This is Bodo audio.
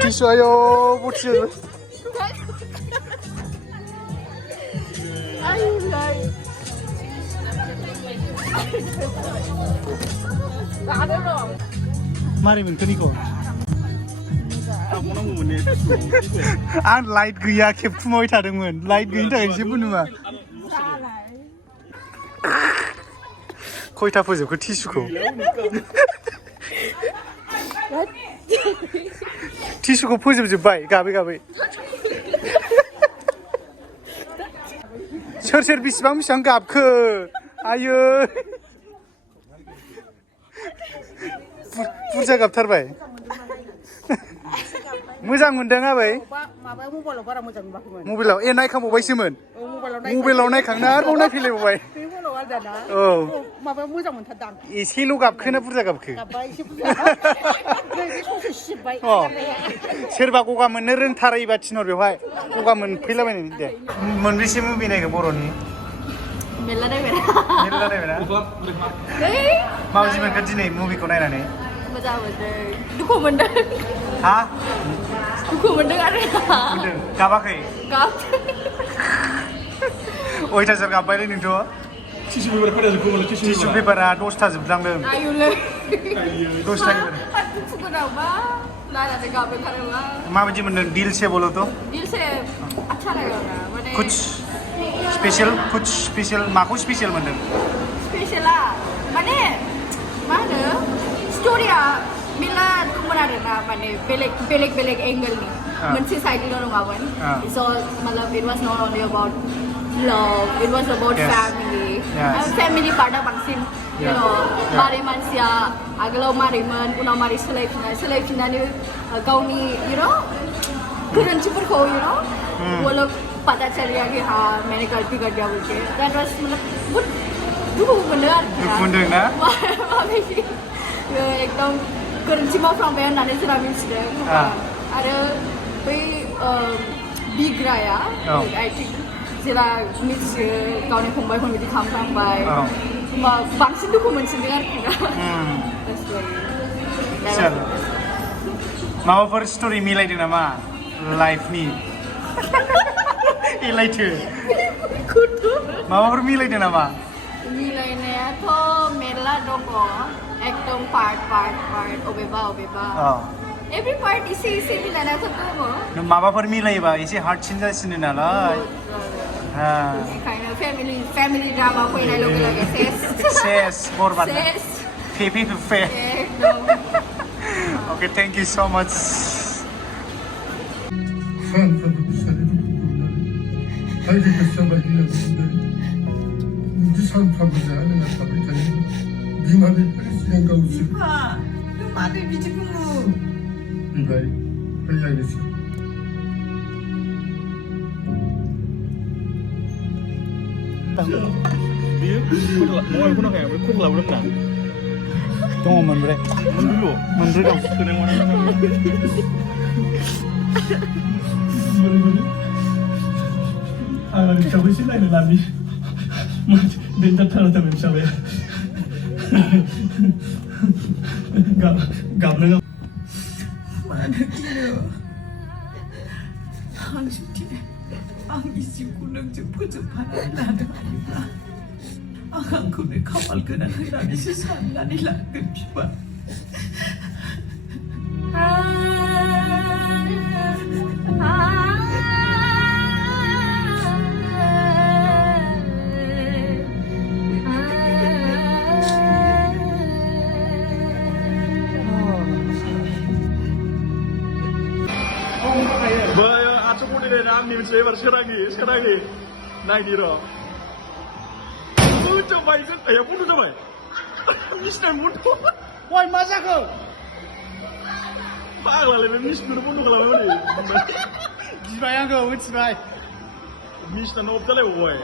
Tisu ayo bocil. Mari minta Niko. An light gaya kep semua itu ada men. Light gaya itu yang siapa nama? Kau itu apa sih? Kau tisu kau. Tisu kau pun sebab baik, gabe. Ser bisbang bisang gab ke? Ayo. Bursa gab terbaik. Moजां मोनदों आबै माबायाव मबाइलाव बारा मोजां नुवाखैमोन मबाइलाव नायखांबावबायसोमोन मबाइलाव नायखांना आरोबाव नायफैलायबावबाय बे मबाइलाव आलदाना औ माबायाव मोजां मोनथारदां एसेल' गाबखोना बुरजा गाबखो गाबबा एसे बुरजा बे ससे सिबबाय सोरबा गगा मोननो रोंथारायोबा थिनहर बेवहाय गगा मोनफैलाबायनो दे मोनबेसे मुभि नायखो बर'नि मेरला नायबायना माबायदि मोनखो दिनै मुभिखौ नायनानै मोजां मोनदों दुखु मोनदों हा दुखु मोनदों आरो मोनदों गाबाखै गाबदों अयथासार गाबबायलै नोंथ' टिसु पेपारा 10था जोबलांदों आयुलै 10था दुखु गोनांबा नायनानै गाबोखारोबा माबायदि मोनदों दिल से बोलो तो दिल से अच्छा लगा माने कुछ स्पेशल माखौ स्पेशल मोनदों स्पेशला माने मा होनो स्ट'रिया मेरला दंमोन आरोना माने बेलेग एंगलनि मोनसे साइडल' नङामोन स' मतलब it was not only about love it was about family partआ बांसिन you know मारै मानसिया आगोलाव मारैमोन उनाव मारै सोलायफिननानै गावनि you know गोरोन्थिफोरखौ you know वो लोग पता चल गया कि हाँ मैंने गलती कर दिया बोल के that was मतलब बहुत दुखु मोनदों आरोना एकदम गोरोन्थि मावफ्लांबाय होननानै जोंहा मिथिदों आरो बै बिग्राया आइ थिंक जेला मिथियो गावनि फंबायखौ बिदि खालामफ्लांबाय होमबा बांसिन दुखु मोनसिनदों आरोखि ना माबाफोर स्ट'रि मिलायदों नामा लाइफनि एलायथो माबाफोर मिलायदों नामा मिलायनायाथ' मेरला दङ एकदम पार्ट अबेबा every part एसे मिलायनायाथ' दङ माबाफोर मिलायोबा एसे हार्डसिन जासिनो नालाय बेनिखायनो फेमिलि ड्रामा फैनाय लोगो लोगो सेस बरबाद फे okay thank you so much मादै बिदि बुङो बिबाय फैलायनोसै बियो मबाइल खोनाखाया ओमफ्राय खबर लाबोदों ना दङ मोनब्रै दं सोलों मोना आं फिसाखौ एसे नायनो लाबि देन्टार फिसाबाया गाबनो मानो गियो आं जुदि आंनि जिउखौ नोंजों फोजोबफानानै लानो हायोब्ला आं आंखौनो खाफाल गोनां होननानैसो साननानै लागोन बिमा आंनि मोनसे एबार सोराङि नायनि र' जाबाय आया बन्द' जाबाय मिस्टार बन्द' ओइ मा जाखो फाग्लालै बे मिस्टार बन्द' खालामबाय गिबाय आंखौ मिथिबाय मिस्टार अफ जालायबावबाय